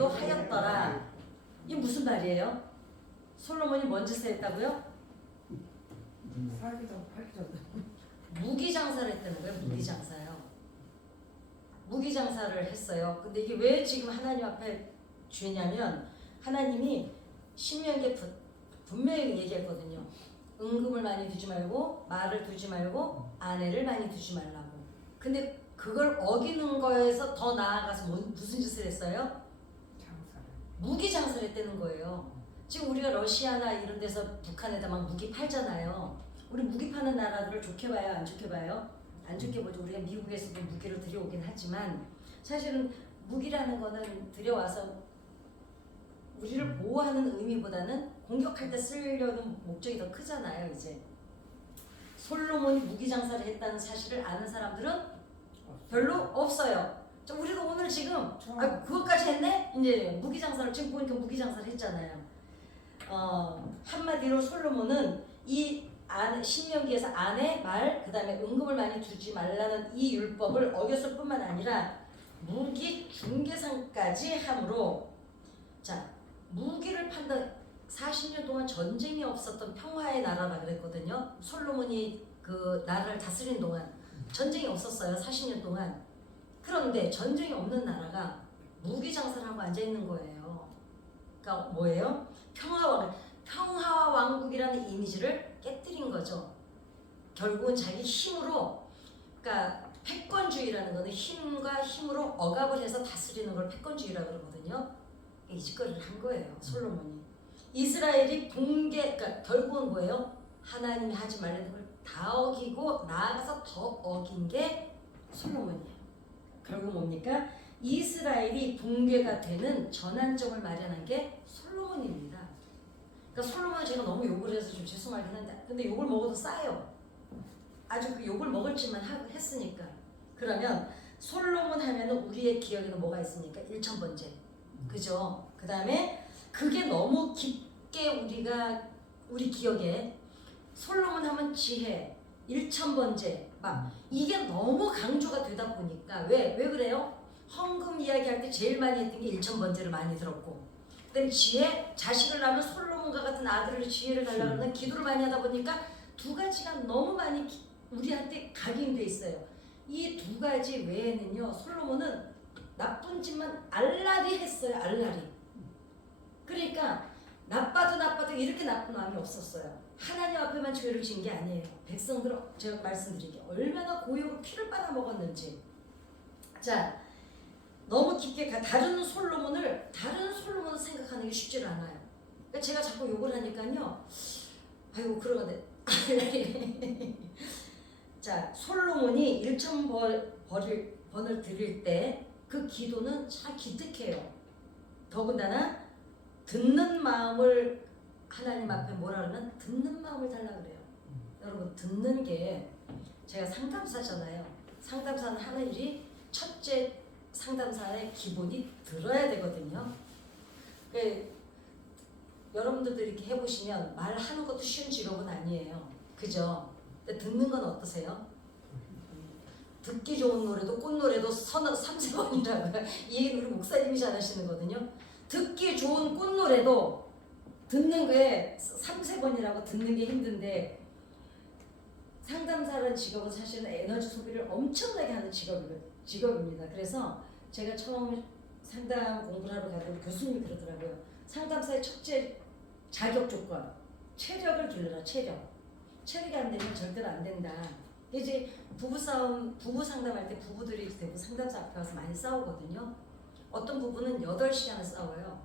하기도 하였더라. 이게 무슨 말이에요? 솔로몬이 뭔 짓을 했다고요? 사기도 팔기도. 무기장사를 했다는 거예요. 무기장사요. 무기장사를 했어요. 근데 이게 왜 지금 하나님 앞에 죄냐면 하나님이 신명기에 분명히 얘기했거든요. 은금을 많이 두지 말고 말을 두지 말고 아내를 많이 두지 말라고. 근데 그걸 어기는 거에서 더 나아가서 무슨 짓을 했어요? 장사를. 무기 장사를 했다는 거예요. 지금 우리가 러시아나 이런 데서 북한에다 막 무기 팔잖아요. 우리 무기 파는 나라들을 좋게 봐요, 안 좋게 봐요? 안 좋게 보죠. 우리가 미국에서도 무기를 들여오긴 하지만 사실은 무기라는 거는 들여와서 우리를 보호하는 의미보다는 공격할 때 쓰려는 목적이 더 크잖아요. 이제 솔로몬이 무기 장사를 했다는 사실을 아는 사람들은 별로 없어요. 우리도 오늘 지금 그것까지 했네? 이제 무기 장사를 지금 보니까 무기 장사를 했잖아요. 한마디로 솔로몬은 이 신명기에서 아내 말 그다음에 은금을 많이 두지 말라는 이 율법을 어겼을 뿐만 아니라 무기 중개상까지 함으로 자 무기를 판다 40년 동안 전쟁이 없었던 평화의 나라라 그랬거든요. 솔로몬이 그 나라를 다스린 동안 전쟁이 없었어요. 40년 동안. 그런데 전쟁이 없는 나라가 무기 장사를 하고 앉아 있는 거예요. 그러니까 뭐예요? 평화 왕국이라는 이미지를 깨뜨린 거죠. 결국은 자기 힘으로, 그러니까 패권주의라는 거는 힘과 힘으로 억압을 해서 다스리는 걸 패권주의라고 그러거든요. 이 짓거리를 한 거예요, 솔로몬이. 이스라엘이 그러니까 결국은 뭐예요? 하나님이 하지 말라는 걸 다 어기고 나아가서 더 어긴 게 솔로몬이에요. 결국 뭡니까? 이스라엘이 붕괴가 되는 전환점을 마련한 게 솔로몬입니다. 그러니까 솔로몬을 제가 너무 욕을 해서 좀 죄송하긴 한데, 근데 욕을 먹어도 싸요. 아주 그 욕을 먹을 짓만 했으니까. 그러면 솔로몬 하면은 우리의 기억에는 뭐가 있습니까? 1000번째. 그죠? 그 다음에 그게 너무 깊게 우리 기억에 솔로몬 하면 지혜, 1000번째 막 이게 너무 강조가 되다 보니까 왜 그래요? 헌금 이야기할 때 제일 많이 했던 게 1000번째를 많이 들었고 그 다음에 지혜, 자식을 낳으면 솔로몬과 같은 아들을 지혜를 달라고 하는 기도를 많이 하다 보니까 두 가지가 너무 많이 우리한테 각인돼 있어요. 이 두 가지 외에는요 솔로몬은 나쁜 짓만 알라리 했어요. 알라리. 그러니까 나빠도 이렇게 나쁜 마음이 없었어요. 하나님 앞에만 죄를 지은 게 아니에요. 백성들 제가 말씀드릴게요. 얼마나 고역으로 피를 빨아먹었는지. 자, 너무 깊게 다른 솔로몬을 생각하는 게 쉽지 않아요. 그러니까 제가 자꾸 욕을 하니까요. 아이고 그러네. 자, 솔로몬이 1000번을 드릴 때 그 기도는 참 기특해요. 더군다나 듣는 마음을 하나님 앞에 뭐라 그러면 듣는 마음을 달라 그래요. 여러분 듣는 게 제가 상담사잖아요. 상담사는 하는 일이 첫째 상담사의 기본이 들어야 되거든요. 여러분들도 이렇게 해보시면 말하는 것도 쉬운 직업은 아니에요. 그죠? 근데 듣는 건 어떠세요? 듣기 좋은 노래도 꽃노래도 3-4번이라고요. 이 얘기는 우리 목사님이 잘하시는 거거든요. 듣기 좋은 꽃노래도 듣는 게 3-4번이라고 듣는 게 힘든데 상담사라는 직업은 사실은 에너지 소비를 엄청나게 하는 직업입니다. 그래서 제가 처음 상담 공부를 하러 가던 교수님이 그러더라고요. 상담사의 첫째 자격 조건, 체력을 길러라. 체력이 안 되면 절대로 안 된다. 이제 부부 상담할 때 부부들이 대부분 상담사 앞에 와서 많이 싸우거든요. 어떤 부부는 8시간을 싸워요.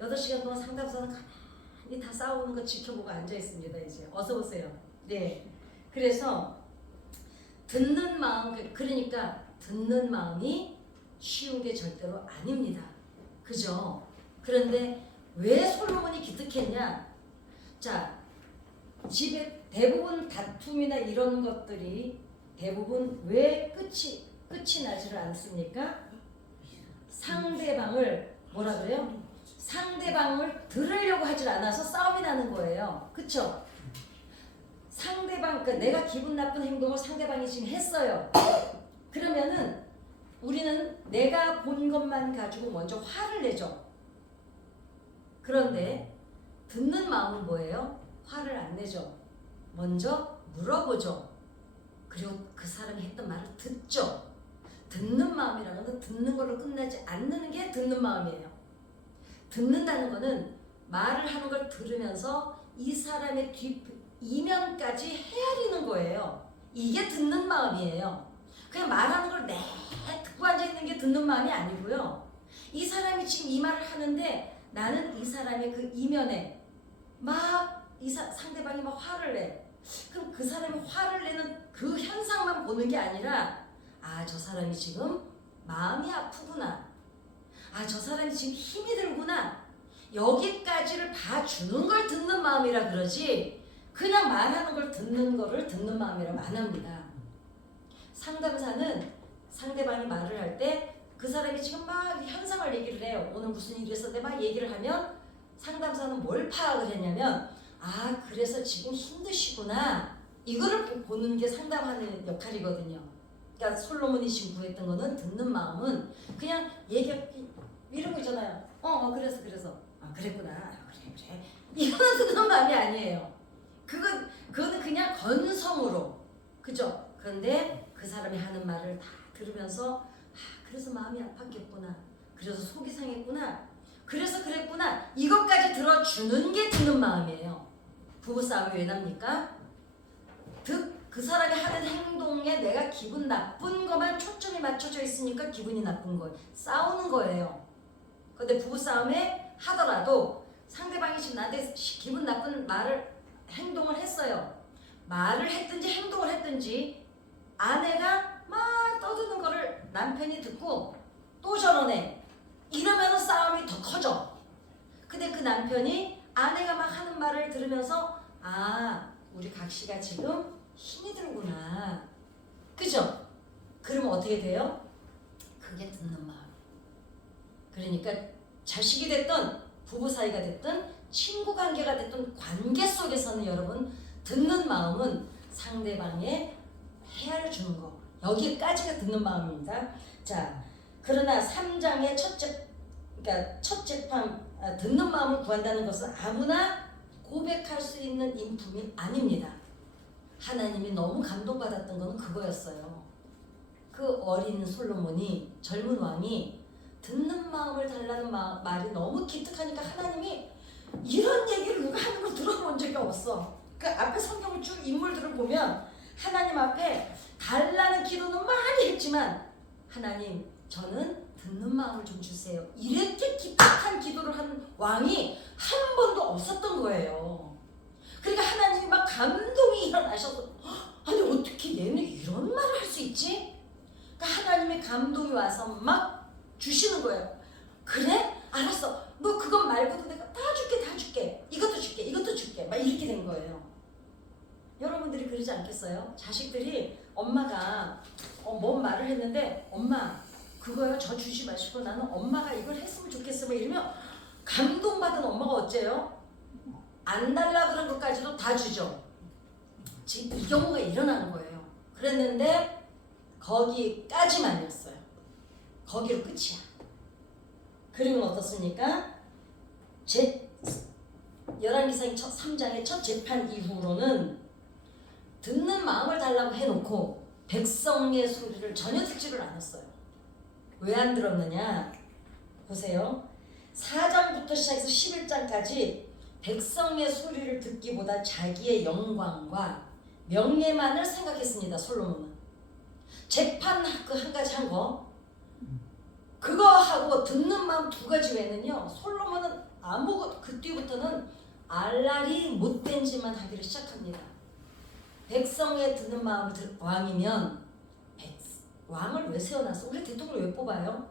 8시간 동안 상담사는 가만히 다 싸우는 거 지켜보고 앉아 있습니다. 이제 어서 오세요. 네. 그래서 듣는 마음, 그러니까 듣는 마음이 쉬운 게 절대로 아닙니다. 그죠? 그런데 왜 솔로몬이 기특했냐? 자, 집에 대부분 다툼이나 이런 것들이 대부분 왜 끝이 나지를 않습니까? 상대방을 뭐라 그래요? 상대방을 들으려고 하질 않아서 싸움이 나는 거예요. 그쵸? 상대방, 그러니까 내가 기분 나쁜 행동을 상대방이 지금 했어요. 그러면은 우리는 내가 본 것만 가지고 먼저 화를 내죠. 그런데 듣는 마음은 뭐예요? 화를 안 내죠. 먼저 물어보죠. 그리고 그 사람이 했던 말을 듣죠. 듣는 마음이라는 건 듣는 걸로 끝나지 않는 게 듣는 마음이에요. 듣는다는 거는 말을 하는 걸 들으면서 이 사람의 이면까지 헤아리는 거예요. 이게 듣는 마음이에요. 그냥 말하는 걸 듣고 앉아있는 게 듣는 마음이 아니고요. 이 사람이 지금 이 말을 하는데 나는 이 사람의 그 이면에 막 상대방이 막 화를 내. 그럼 그 사람이 화를 내는 그 현상만 보는 게 아니라 저 사람이 지금 마음이 아프구나. 저 사람이 지금 힘이 들구나. 여기까지를 봐주는 걸 듣는 마음이라 그러지 그냥 말하는 걸 듣는 거를 듣는 마음이라고 안 합니다. 상담사는 상대방이 말을 할 때 그 사람이 지금 막 현상을 얘기를 해요. 오늘 무슨 일이 있었는데 막 얘기를 하면 상담사는 뭘 파악을 했냐면 그래서 지금 힘드시구나. 이거를 보는 게 상담하는 역할이거든요. 그러니까 솔로몬이 지금 구했던 거는 듣는 마음은 그냥 이런 거 있잖아요. 그래서 그랬구나. 그래. 이거는 듣는 마음이 아니에요. 그거는 그냥 건성으로. 그죠? 그런데 그 사람이 하는 말을 다 들으면서 그래서 마음이 아팠겠구나. 그래서 속이 상했구나. 그래서 그랬구나. 이것까지 들어주는 게 듣는 마음이에요. 부부싸움이 왜 납니까? 그 사람이 하는 행동에 내가 기분 나쁜 것만 초점이 맞춰져 있으니까 기분이 나쁜 거예요. 싸우는 거예요. 근데 부부싸움에 하더라도 상대방이 지금 나한테 기분 나쁜 행동을 했어요. 말을 했든지 행동을 했든지 아내가 막 떠드는 거를 남편이 듣고 또 저러네. 이러면 싸움이 더 커져. 근데 그 남편이 아내가 막 하는 말을 들으면서 우리 각시가 지금 힘이 들구나. 그죠? 그러면 어떻게 돼요? 그게 듣는 마음. 그러니까 자식이 됐든 부부 사이가 됐든 친구 관계가 됐든 관계 속에서는 여러분 듣는 마음은 상대방의 헤아려 주는 거. 여기까지가 듣는 마음입니다. 자, 그러나 3장의 첫 재판 듣는 마음을 구한다는 것은 아무나 고백할 수 있는 인품이 아닙니다. 하나님이 너무 감동받았던 것은 그거였어요. 그 어린 솔로몬이 젊은 왕이 듣는 마음을 달라는 말이 너무 기특하니까 하나님이 이런 얘기를 누가 하는 걸 들어본 적이 없어. 그 앞에 성경을 쭉 인물들을 보면 하나님 앞에 달라는 기도는 많이 했지만 하나님 저는 듣는 마음을 좀 주세요. 이렇게 기특한 기도를 한 왕이 한 번도 없었던 거예요. 그러니까 하나님이 막 감동이 일어나셔서 아니 어떻게 얘는 이런 말을 할 수 있지? 그러니까 하나님의 감동이 와서 막 주시는 거예요. 그래? 알았어. 너 그것 말고도 내가 다 줄게. 이것도 줄게. 막 이렇게 된 거예요. 여러분들이 그러지 않겠어요? 자식들이 엄마가 뭔 말을 했는데 엄마 그거요 저 주지 마시고 나는 엄마가 이걸 했으면 좋겠어 막 이러면 감동받은 엄마가 어째요? 안 달라 그런 것까지도 다 주죠. 지금 이 경우가 일어나는 거예요. 그랬는데 거기까지만이었어요. 거기로 끝이야. 그리고 어떻습니까? 11기상 3장의 첫 재판 이후로는 듣는 마음을 달라고 해놓고 백성의 소리를 전혀 듣지를 않았어요. 왜 안 들었느냐? 보세요. 4장부터 시작해서 11장까지 백성의 소리를 듣기보다 자기의 영광과 명예만을 생각했습니다. 솔로몬은. 재판 한 가지 한 거. 그거 하고 듣는 마음 두 가지 외에는요. 솔로몬은 그 뒤부터는 알랄이 못된 짓만 하기를 시작합니다. 백성의 듣는 마음을 왕이면 왕을 왜 세워놨어? 우리 대통령을 왜 뽑아요?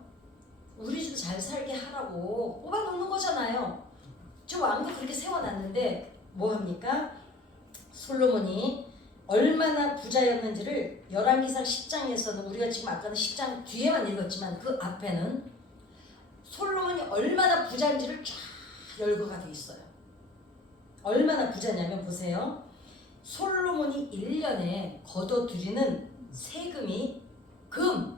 우리 집 잘 살게 하라고 뽑아놓는 거잖아요. 저 왕도 그렇게 세워놨는데 뭐 합니까? 솔로몬이 얼마나 부자였는지를 열왕기상 10장에서는 우리가 지금 아까는 10장 뒤에만 읽었지만 그 앞에는 솔로몬이 얼마나 부자인지를 쫙 열거가 돼 있어요. 얼마나 부자냐면 보세요. 솔로몬이 1년에 거둬들이는 세금이 금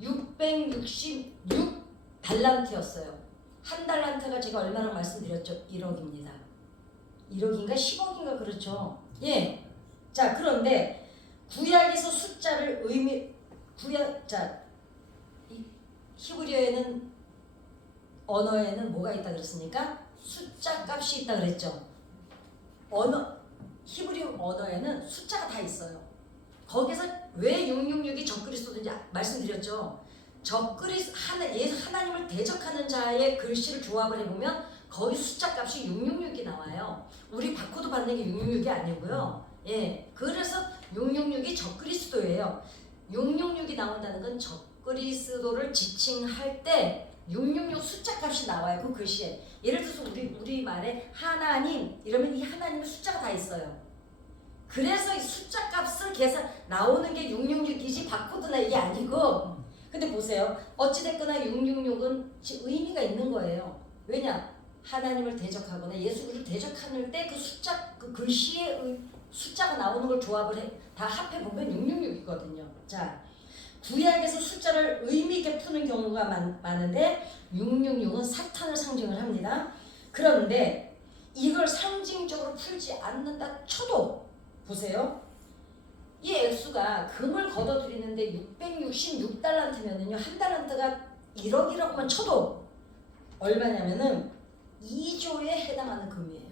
666달란트였어요. 한 달란트가 제가 얼마나 말씀드렸죠? 1억입니다. 1억인가 10억인가 그렇죠. 예. 자, 그런데 구약에서 숫자를 히브리어에는 언어에는 뭐가 있다 그랬습니까? 숫자 값이 있다 그랬죠. 히브리어 언어에는 숫자가 다 있어요. 거기서 왜 666이 적그리스도인지 말씀드렸죠. 하나님을 대적하는 자의 글씨를 조합을 해보면 거기 숫자 값이 666이 나와요. 우리 바코드 받는 게 666이 아니고요. 예, 그래서 666이 적그리스도예요. 666이 나온다는 건 적그리스도를 지칭할 때 666 숫자 값이 나와요. 그 글씨에. 예를 들어서 우리 말에 하나님 이러면 이 하나님의 숫자가 다 있어요. 그래서 이 숫자 값을 나오는 게 666이지 바코드나 이게 아니고. 근데 보세요. 어찌됐거나 666은 의미가 있는 거예요. 왜냐? 하나님을 대적하거나 예수를 대적할 때 그 글씨에 숫자가 나오는 걸 조합을 다 합해보면 666이거든요. 자, 구약에서 숫자를 의미 있게 푸는 경우가 많은데 666은 사탄을 상징을 합니다. 그런데 이걸 상징적으로 풀지 않는다 쳐도 보세요. 이 액수가 금을 걷어들이는데 666달란트면은요, 한 달란트가 1억이라고만 쳐도 얼마냐면은 2조에 해당하는 금이에요.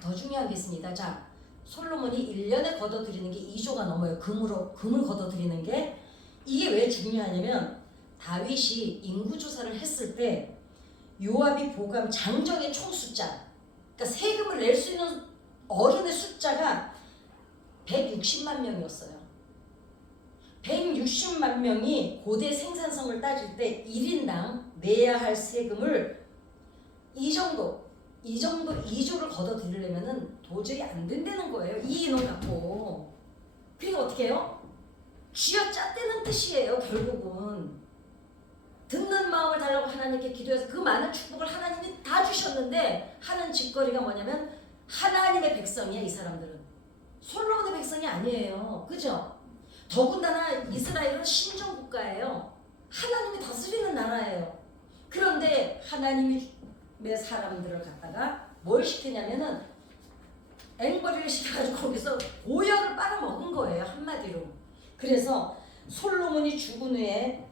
더 중요한 게 있습니다. 자, 솔로몬이 1년에 걷어들이는 게 2조가 넘어요. 금을 걷어들이는 게. 이게 왜 중요하냐면 다윗이 인구조사를 했을 때 요압이 보감 장정의 총 숫자, 그러니까 세금을 낼 수 있는 어른의 숫자가 160만 명이었어요. 160만 명이 고대 생산성을 따질 때 1인당 내야 할 세금을 이 정도 2조를 걷어들이려면은 도저히 안 된다는 거예요. 이 인원 갖고. 그러니까 어떻게 해요? 쥐어짰다는 뜻이에요. 결국은 듣는 마음을 달라고 하나님께 기도해서 그 많은 축복을 하나님이 다 주셨는데 하는 짓거리가 뭐냐면 하나님의 백성이야. 이 사람들은 솔로몬의 백성이 아니에요. 그죠? 더군다나 이스라엘은 신정국가예요. 하나님이 다스리는 나라예요. 그런데 하나님의 사람들을 갖다가 뭘 시키냐면은 앵벌이를 시켜가지고 거기서 고열을 빨아먹은 거예요. 한마디로. 그래서 솔로몬이 죽은 후에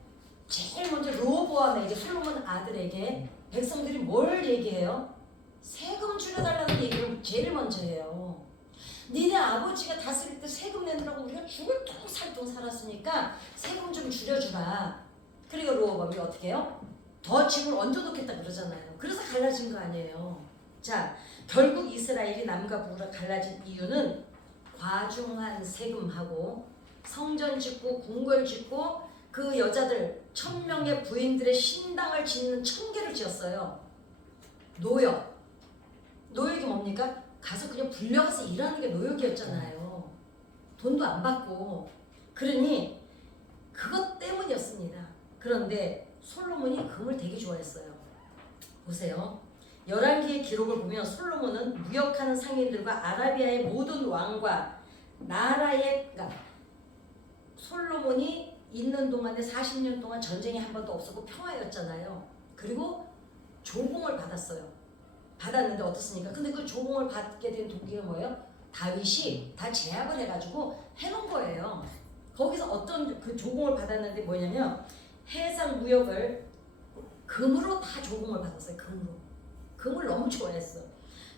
제일 먼저 르호보암에게, 솔로몬 아들에게 백성들이 뭘 얘기해요? 세금 줄여달라는 얘기를 제일 먼저 해요. 니네 아버지가 다스릴 때 세금 내느라고 우리가 죽을 통 살통 살았으니까 세금 좀 줄여주라. 그리고 르호보암이 어떻게 해요? 더 집을 얹어놓겠다 그러잖아요. 그래서 갈라진 거 아니에요. 자, 결국 이스라엘이 남과 북으로 갈라진 이유는 과중한 세금하고 성전 짓고 궁궐 짓고 그 여자들 1000명의 부인들의 신당을 짓는 1000개를 지었어요. 노역이 뭡니까? 가서 그냥 불려가서 일하는 게 노역이었잖아요. 돈도 안 받고. 그러니 그것 때문이었습니다. 그런데 솔로몬이 금을 되게 좋아했어요. 보세요. 11개의 기록을 보면 솔로몬은 무역하는 상인들과 아라비아의 모든 왕과 나라의, 그러니까 솔로몬이 있는 동안에 40년 동안 전쟁이 한 번도 없었고 평화였잖아요. 그리고 조공을 받았는데 어떻습니까? 근데 그 조공을 받게 된 동기가 뭐예요? 다윗이 다 제압을 해가지고 해놓은 거예요. 거기서 어떤 그 조공을 받았는데 뭐냐면 해상 무역을 금으로 다 조공을 받았어요. 금을 너무 좋아했어.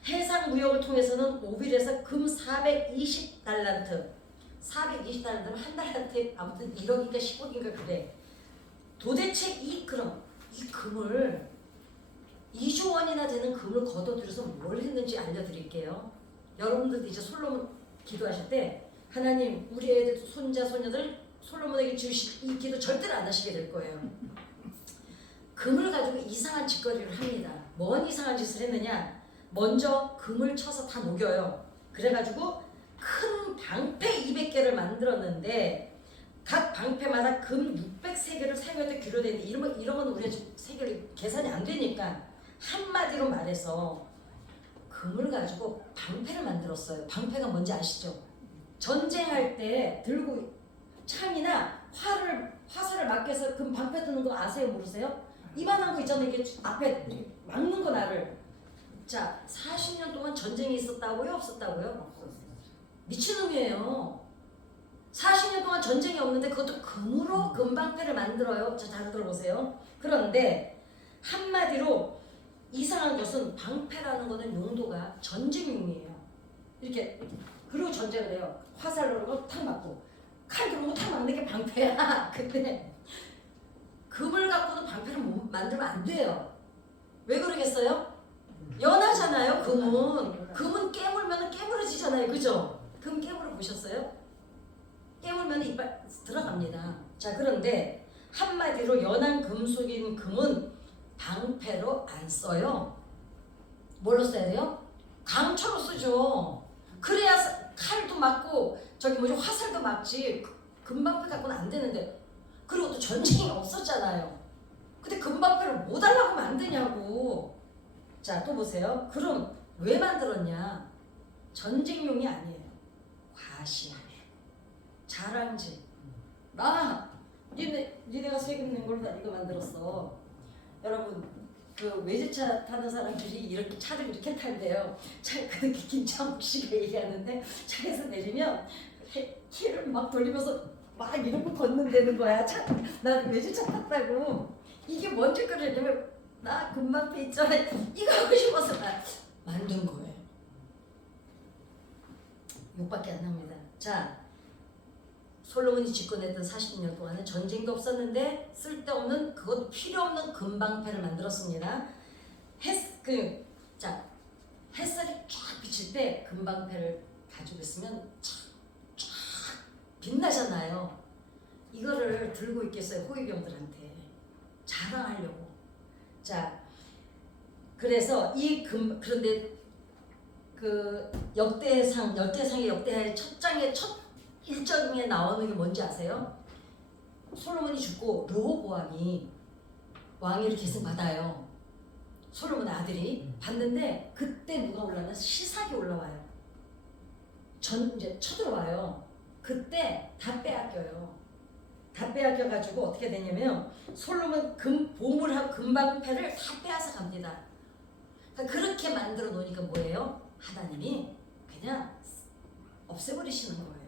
해상 무역을 통해서는 오빌에서 금 420달란트, 420달란트는 한 달란트에 아무튼 1억인가 10억인가 그래. 도대체 이 금을 2조 원이나 되는 금을 걷어들여서 뭘 했는지 알려드릴게요. 여러분들도 이제 솔로몬 기도하실 때 하나님 우리 애들 손자 손녀들 솔로몬에게 주실 이 기도 절대로 안 하시게 될 거예요. 금을 가지고 이상한 짓거리를 합니다. 뭔 이상한 짓을 했느냐? 먼저 금을 쳐서 다 녹여요. 그래가지고 큰 방패 200개를 만들었는데 각 방패마다 금 603개를 사용했다 규례되는데 이런 건 우리가 지금 세계를 계산이 안 되니까 한마디로 말해서 금을 가지고 방패를 만들었어요. 방패가 뭔지 아시죠? 전쟁할 때 들고 창이나 활을 화살을 막기 위해서 금 방패 드는 거 아세요? 모르세요? 이만한 거 있잖아요. 이게 앞에 막는 거 나를. 자, 40년 동안 전쟁이 있었다고요? 없었다고요? 미친놈이에요. 40년 동안 전쟁이 없는데 그것도 금으로 금방패를 만들어요. 자, 잘 들어보세요. 그런데 한마디로 이상한 것은 방패라는 거는 용도가 전쟁용이에요. 이렇게 그리고 전쟁을 해요. 화살로 그러고 탁 맞고 칼 그러고 탁 막는 게 방패야. 근데 금을 갖고는 방패를 만들면 안 돼요. 왜 그러겠어요? 연하잖아요. 금은 깨물면 깨물어지잖아요. 그죠? 금 깨물어 보셨어요? 깨물면 이빨 들어갑니다. 자, 그런데 한마디로 연한 금속인 금은 방패로 안 써요. 뭘로 써야 돼요? 강초로 쓰죠. 그래야 칼도 맞고 저기 뭐지 화살도 막지. 금방패 갖고는 안 되는데. 그리고 또 전쟁이 없었잖아요. 근데 금방패를 못 하려고 만드냐고. 자, 또 보세요. 그럼 왜 만들었냐? 전쟁용이 아니에요. 과시하네. 자랑질. 니네가 세금 낸 걸로 나 이거 만들었어. 여러분, 그 외제차 타는 사람들이 이렇게 차를 이렇게 탄대요. 그렇게 김창욱 씨가 얘기하는데 차에서 내리면 키를 막 돌리면서 막 이러고 걷는다는 거야. 나 외제차 탔다고. 이게 뭔 짓거리냐면 나 금방패 있잖아. 이거 하고 싶어서 만든 거예요. 욕밖에 안 납니다. 자, 솔로몬이 집권했던 40년 동안은 전쟁도 없었는데 쓸데없는 그것도 필요 없는 금방패를 만들었습니다. 햇살이 쫙 비칠 때 금방패를 가지고 있으면 쫙 빛나잖아요. 이거를 들고 있겠어요, 호위병들한테 자랑하려고. 자, 그래서 그런데 그 열대상의 역대하의 첫 장의 첫 1장에 나오는 게 뭔지 아세요? 솔로몬이 죽고 르호보암이 왕위를 계승받아요. 솔로몬의 아들이 받는데 그때 누가 올라나? 시삭이 올라와요. 이제 쳐들어와요. 그때 다 빼앗겨요. 다 빼앗겨가지고 어떻게 되냐면 솔로몬 보물하고 금방패를 다 빼앗아 갑니다. 그러니까 그렇게 만들어 놓으니까 뭐예요? 하나님이 그냥 없애버리시는 거예요.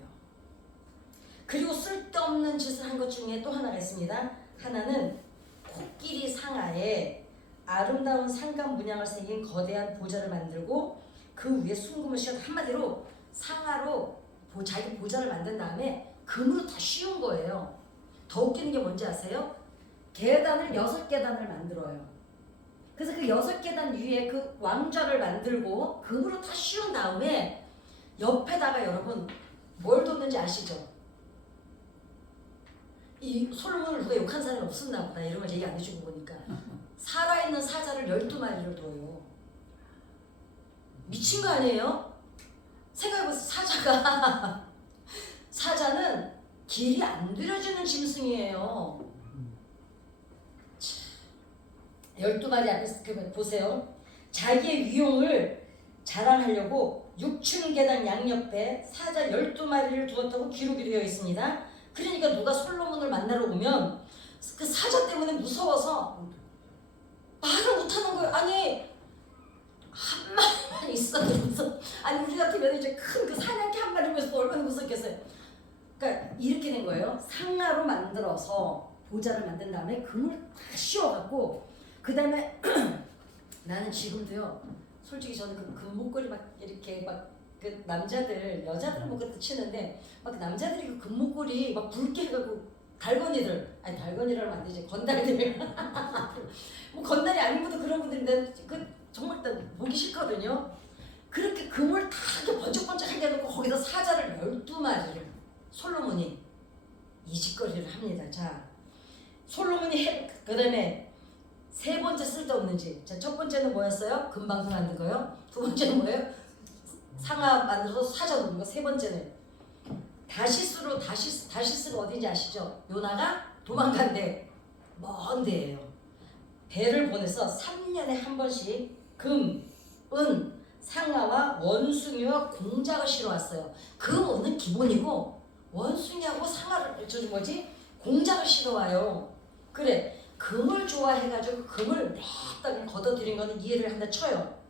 그리고 쓸데없는 짓을 한 것 중에 또 하나가 있습니다. 하나는 코끼리 상아에 아름다운 상감 문양을 새긴 거대한 보좌를 만들고 그 위에 순금을 씌워 한마디로 상아로 자기 보좌를 만든 다음에 금으로 다 씌운 거예요. 더 웃기는 게 뭔지 아세요? 계단을 6계단을 만들어요. 그래서 그 6계단 위에 그 왕좌를 만들고 금으로 다 씌운 다음에 옆에다가 여러분 뭘 뒀는지 아시죠? 이 솔로몬을 누가 욕한 사람이 없었나 보다. 이런 걸 얘기 안 해주고 보니까 살아있는 사자를 12마리를 둬요. 미친 거 아니에요? 생각해보세요. 사자는 길이 안 들여지는 짐승이에요. 12마리 앞에서 보세요. 자기의 위용을 자랑하려고 6층 계단 양옆에 사자 12마리를 두었다고 기록이 되어 있습니다. 그러니까 누가 솔로몬을 만나러 오면 그 사자 때문에 무서워서 말을 못하는 거예요. 아니 한 마리만 있어도 아니 우리 같으면 이제 큰 그 사냥개 한 마리면서 얼마나 무섭겠어요. 그러니까 이렇게 된 거예요. 상아로 만들어서 보좌를 만든 다음에 금을 다 씌워갖고 그 다음에 나는 지금도요. 솔직히 저는 그 금목걸이 막 이렇게 막 그 남자들 여자들은 뭐 그렇게 치는데 막 그 남자들이 그 금목걸이 막 붉게 해가지고 달건이라면 안 되지 건달들 뭐 건달이 아닌 분도 그런 분들인데 그 정말 보기 싫거든요. 그렇게 금을 다 이렇게 번쩍번쩍하게 해놓고 거기다 사자를 12마리를 솔로몬이 이 짓거리를 합니다. 자, 솔로몬이 그 다음에 세 번째 쓸데없는 짓. 자, 첫 번째는 뭐였어요? 금방패 만든 거요. 두 번째는 뭐예요? 상아 만들어서 사자 놓은 거. 세 번째는 다시스가 어딘지 아시죠? 요나가 도망간데 먼 데예요. 배를 보내서 3년에 한 번씩 금, 은, 상아와 원숭이와 공작을 실어왔어요. 금, 은은 기본이고 원숭이하고 상아를 공장을 실어 와요. 그래, 금을 좋아해가지고 금을 냈다 그냥 걷어들인 거는 이해를 한다 쳐요.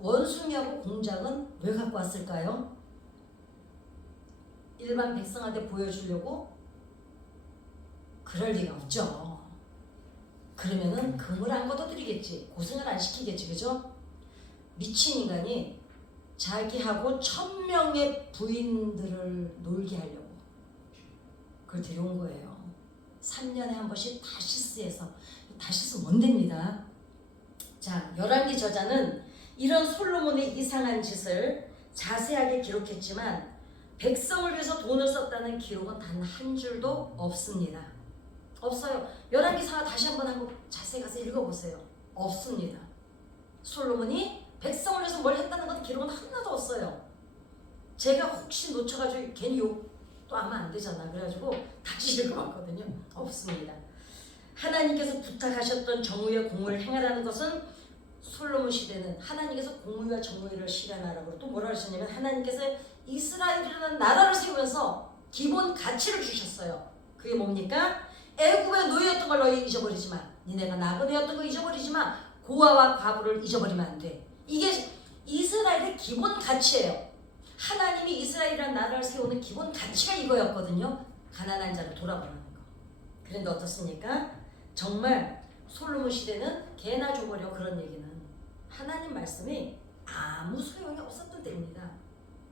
원숭이하고 공장은 왜 갖고 왔을까요? 일반 백성한테 보여주려고? 그럴 리가 없죠. 그러면은 금을 안 걷어들이겠지. 고생을 안 시키겠지. 그죠? 미친 인간이 자기하고 1000명의 부인들을 놀게 하려고 그걸 데려온 거예요. 3년에 한 번씩 다시스에서. 다시스 원대입니다. 자, 열왕기 저자는 이런 솔로몬의 이상한 짓을 자세하게 기록했지만 백성을 위해서 돈을 썼다는 기록은 단 한 줄도 없습니다. 없어요. 열왕기상하 다시 한번 자세히 가서 읽어보세요. 없습니다. 솔로몬이 백성을 위해서 뭘 했다는 건 기록은 하나도 없어요. 제가 혹시 놓쳐가지고 괜히 욕도 하면 안 되잖아. 그래가지고 다시 읽어봤거든요. 없습니다. 하나님께서 부탁하셨던 정의의 공을 행하라는 것은 솔로몬 시대는 하나님께서 공의와 정의를 실현하라고 또 뭐라 하셨냐면 하나님께서 이스라엘이라는 나라를 세우면서 기본 가치를 주셨어요. 그게 뭡니까? 애굽의 노예였던 걸 너희 잊어버리지 마. 니네가 나그네였던 거 잊어버리지 마. 고아와 과부를 잊어버리면 안 돼. 이게 이스라엘의 기본 가치예요. 하나님이 이스라엘이라는 나라를 세우는 기본 가치가 이거였거든요. 가난한 자를 돌아보는 거. 그런데 어떻습니까? 정말 솔로몬 시대는 개나 줘버려 그런 얘기는 하나님 말씀이 아무 소용이 없었던 때입니다.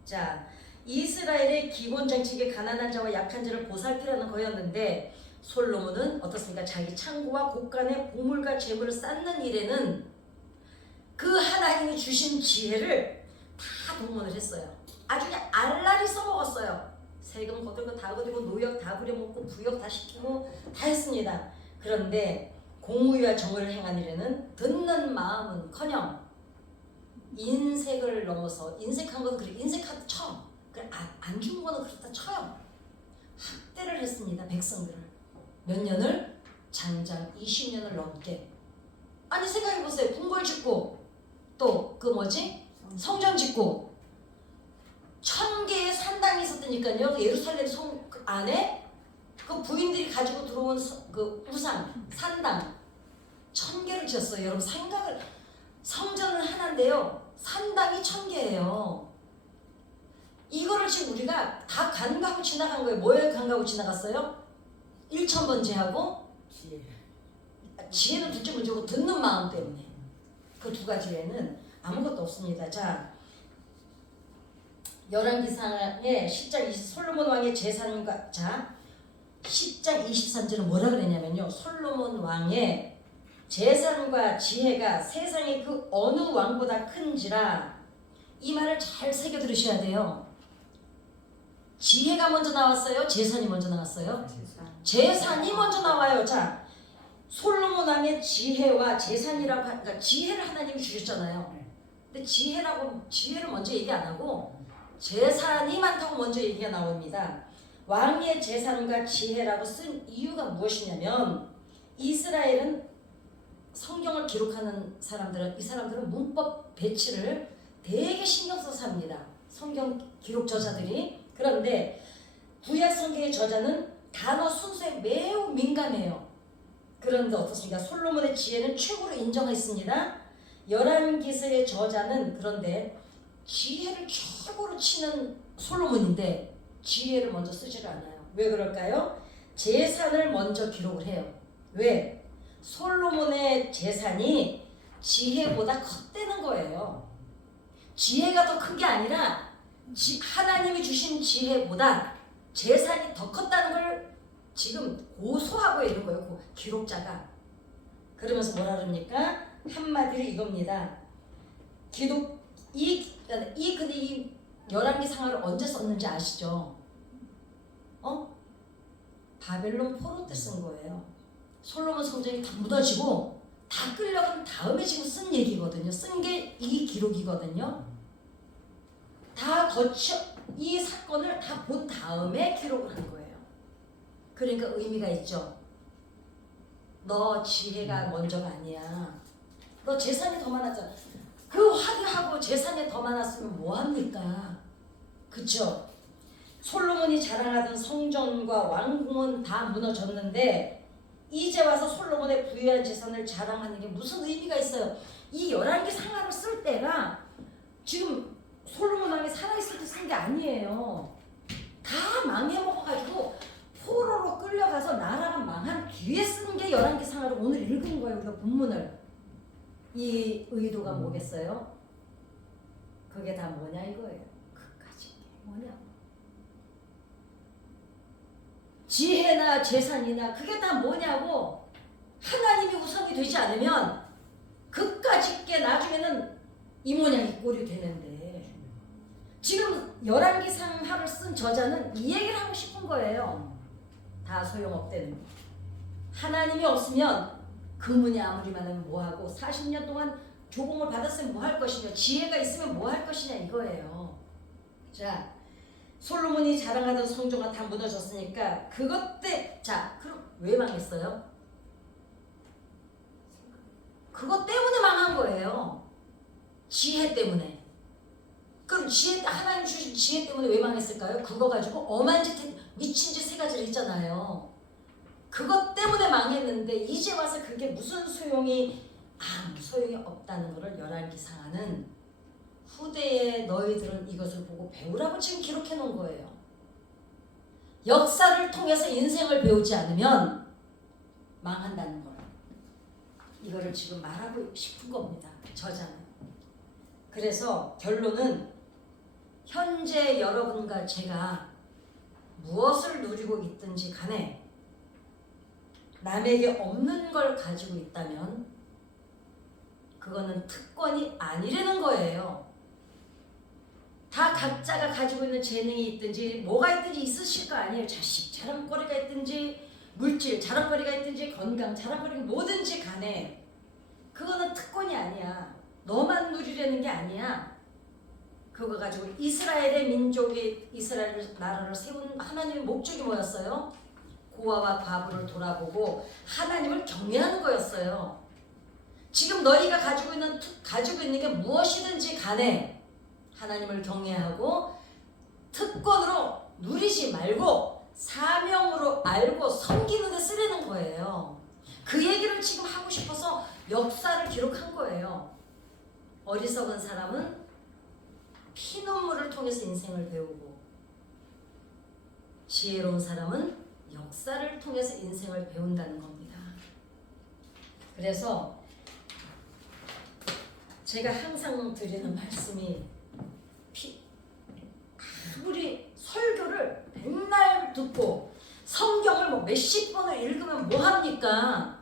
자, 이스라엘의 기본 정책이 가난한 자와 약한 자를 보살피라는 거였는데 솔로몬은 어떻습니까? 자기 창고와 곳간에 보물과 재물을 쌓는 일에는 그 하나님이 주신 지혜를 다 동원을 했어요. 아주 그냥 알랄리 써먹었어요. 세금 거들고 다 거들고 노역 다 부려먹고 부역 다 시키고 다 했습니다. 그런데 공의와 정의를 행한 일에는 듣는 마음은커녕 인색을 넘어서 인색한 건 그래 인색하다 쳐. 그래 안 주는 거는 그렇다 쳐요. 학대를 했습니다. 백성들을. 몇 년을? 장장 20년을 넘게. 아니 생각해보세요. 궁궐 짓고 또 그 뭐지? 성전 짓고 1000개의 산당이 있었다니까요. 예루살렘 성 안에 그 부인들이 가지고 들어온 그 우상, 산당 1000개를 지었어요. 여러분 생각을 성전은 하나인데요. 산당이 1000개예요. 이거를 지금 우리가 다 간과하고 지나간 거예요. 뭐에 간과하고 지나갔어요? 1000번째하고 지혜는 둘째 문제고 듣는 마음 때문에 그 두 가지 외에는 아무것도 없습니다. 자, 열왕기상의 10장 20 솔로몬 왕의 재산과 자 10장 23절은 뭐라 그랬냐면요. 솔로몬 왕의 재산과 지혜가 세상의 그 어느 왕보다 큰지라. 이 말을 잘 새겨 들으셔야 돼요. 지혜가 먼저 나왔어요? 재산이 먼저 나왔어요? 재산이 먼저 나와요. 자, 솔로몬 왕의 지혜와 재산이라고 그러니까 지혜를 하나님이 주셨잖아요. 근데 지혜를 먼저 얘기 안 하고 재산이 많다고 먼저 얘기가 나옵니다. 왕의 재산과 지혜라고 쓴 이유가 무엇이냐면 이스라엘은 성경을 기록하는 사람들은 이 사람들은 문법 배치를 되게 신경 써서 합니다. 성경 기록 저자들이. 그런데 구약 성경의 저자는 단어 순서에 매우 민감해요. 그런데 어떻습니까? 솔로몬의 지혜는 최고로 인정했습니다. 열왕기서의 저자는 그런데 지혜를 최고로 치는 솔로몬인데 지혜를 먼저 쓰지를 않아요. 왜 그럴까요? 재산을 먼저 기록을 해요. 왜? 솔로몬의 재산이 지혜보다 컸다는 거예요. 지혜가 더 큰 게 아니라 하나님이 주신 지혜보다 재산이 더 컸다는 걸 지금 고소하고 있는 거예요. 기록자가. 그러면서 뭐라 그럽니까? 한마디로 이겁니다. 근데 이 열왕기상하를 언제 썼는지 아시죠? 바벨론 포로 때 쓴 거예요. 솔로몬 성전이 다 무너지고 다 끌려간 다음에 지금 쓴 얘기거든요. 쓴 게 이 기록이거든요. 다 이 사건을 다 본 다음에 기록을 한 거예요. 그러니까 의미가 있죠. 너 지혜가 먼저가 아니야. 너 재산이 더 많았잖아. 그 화려하고 재산이 더 많았으면 뭐합니까? 그쵸? 솔로몬이 자랑하던 성전과 왕궁은 다 무너졌는데 이제 와서 솔로몬의 부유한 재산을 자랑하는 게 무슨 의미가 있어요? 이 11개 상하를 쓸 때가 지금 솔로몬 왕이 살아있을 때 쓴 게 아니에요. 다 망해먹어가지고 포로로 끌려가서 나라가 망한 뒤에 쓴 게 11개 상하를 오늘 읽은 거예요. 우리가 본문을. 이 의도가 뭐겠어요? 그게 다 뭐냐 이거예요. 그까짓 게 뭐냐고. 지혜나 재산이나 그게 다 뭐냐고. 하나님이 우선이 되지 않으면 그까짓 게 나중에는 이 모양 이 꼴이 되는데 지금 11개 상하를 쓴 저자는 이 얘기를 하고 싶은 거예요. 다 소용없다는 거. 하나님이 없으면 금은이 아무리 많으면 뭐하고 40년 동안 조공을 받았으면 뭐 할 것이냐, 지혜가 있으면 뭐 할 것이냐 이거예요. 자, 솔로몬이 자랑하던 성전가 다 무너졌으니까 그것 때, 자 그럼 왜 망했어요? 그것 때문에 망한 거예요. 지혜 때문에. 그럼 하나님 주신 지혜 때문에 왜 망했을까요? 그거 가지고 엄한 짓, 미친 짓 세 가지를 했잖아요. 그것 때문에 망했는데 이제 와서 그게 무슨 소용이 아무 소용이 없다는 것을 11개 상하는 후대에 너희들은 이것을 보고 배우라고 지금 기록해 놓은 거예요. 역사를 통해서 인생을 배우지 않으면 망한다는 걸. 이거를 지금 말하고 싶은 겁니다. 저자는. 그래서 결론은 현재 여러분과 제가 무엇을 누리고 있든지 간에 남에게 없는 걸 가지고 있다면 그거는 특권이 아니라는 거예요. 다 각자가 가지고 있는 재능이 있든지 뭐가 있든지 있으실 거 아니에요. 자식 자랑거리가 있든지 물질 자랑거리가 있든지 건강 자랑거리가 뭐든지 간에 그거는 특권이 아니야. 너만 누리려는 게 아니야. 그거 가지고 이스라엘의 민족이 이스라엘 나라를 세운 하나님의 목적이 뭐였어요? 고아와 과부를 돌아보고 하나님을 경외하는 거였어요. 지금 너희가 가지고 있는 게 무엇이든지 간에 하나님을 경외하고 특권으로 누리지 말고 사명으로 알고 섬기는 데 쓰려는 거예요. 그 얘기를 지금 하고 싶어서 역사를 기록한 거예요. 어리석은 사람은 피눈물을 통해서 인생을 배우고 지혜로운 사람은 역사를 통해서 인생을 배운다는 겁니다. 그래서 제가 항상 드리는 말씀이 아무리 설교를 백날 듣고 성경을 뭐 몇십 번을 읽으면 뭐합니까?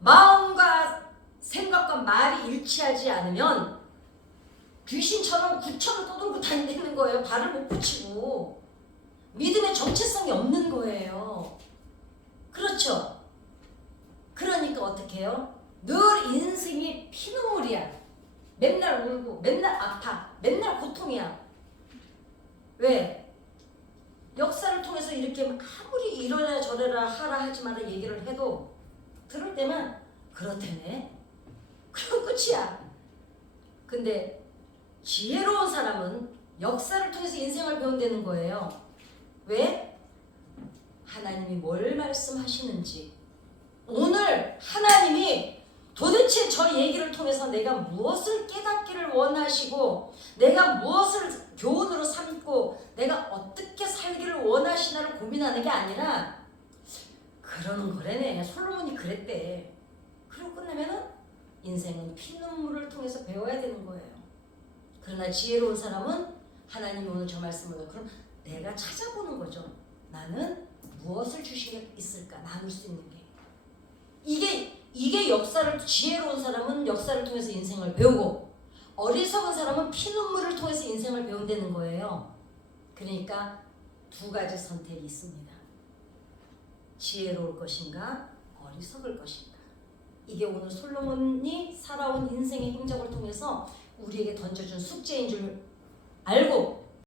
마음과 생각과 말이 일치하지 않으면 귀신처럼 구천을 떠돌고 다니는 거예요. 발을 못 붙이고 믿음의 정체성이 없는 거예요. 그렇죠? 그러니까 어떻게 해요? 늘 인생이 피눈물이야. 맨날 울고 맨날 아파. 맨날 고통이야. 왜? 역사를 통해서 이렇게 아무리 이러냐 저래라 하라 하지 마라 얘기를 해도 들을 때만 그렇다네. 그럼 끝이야. 근데 지혜로운 사람은 역사를 통해서 인생을 배운다는 거예요. 왜? 하나님이 뭘 말씀하시는지 오늘 하나님이 도대체 저 얘기를 통해서 내가 무엇을 깨닫기를 원하시고 내가 무엇을 교훈으로 삼고 내가 어떻게 살기를 원하시나를 고민하는 게 아니라 그러는 거래네. 솔로몬이 그랬대. 그리고 끝나면은 인생은 피눈물을 통해서 배워야 되는 거예요. 그러나 지혜로운 사람은 하나님이 오늘 저 말씀을 그럼 내가 찾아보는 거죠. 나는 무엇을 주신 게 있을까? 나눌 수 있는 게. 이게 역사를 지혜로운 사람은 역사를 통해서 인생을 배우고 어리석은 사람은 피눈물을 통해서 인생을 배운다는 거예요. 그러니까 두 가지 선택이 있습니다. 지혜로울 것인가 어리석을 것인가. 이게 오늘 솔로몬이 살아온 인생의 행적을 통해서 우리에게 던져준 숙제인 줄 알고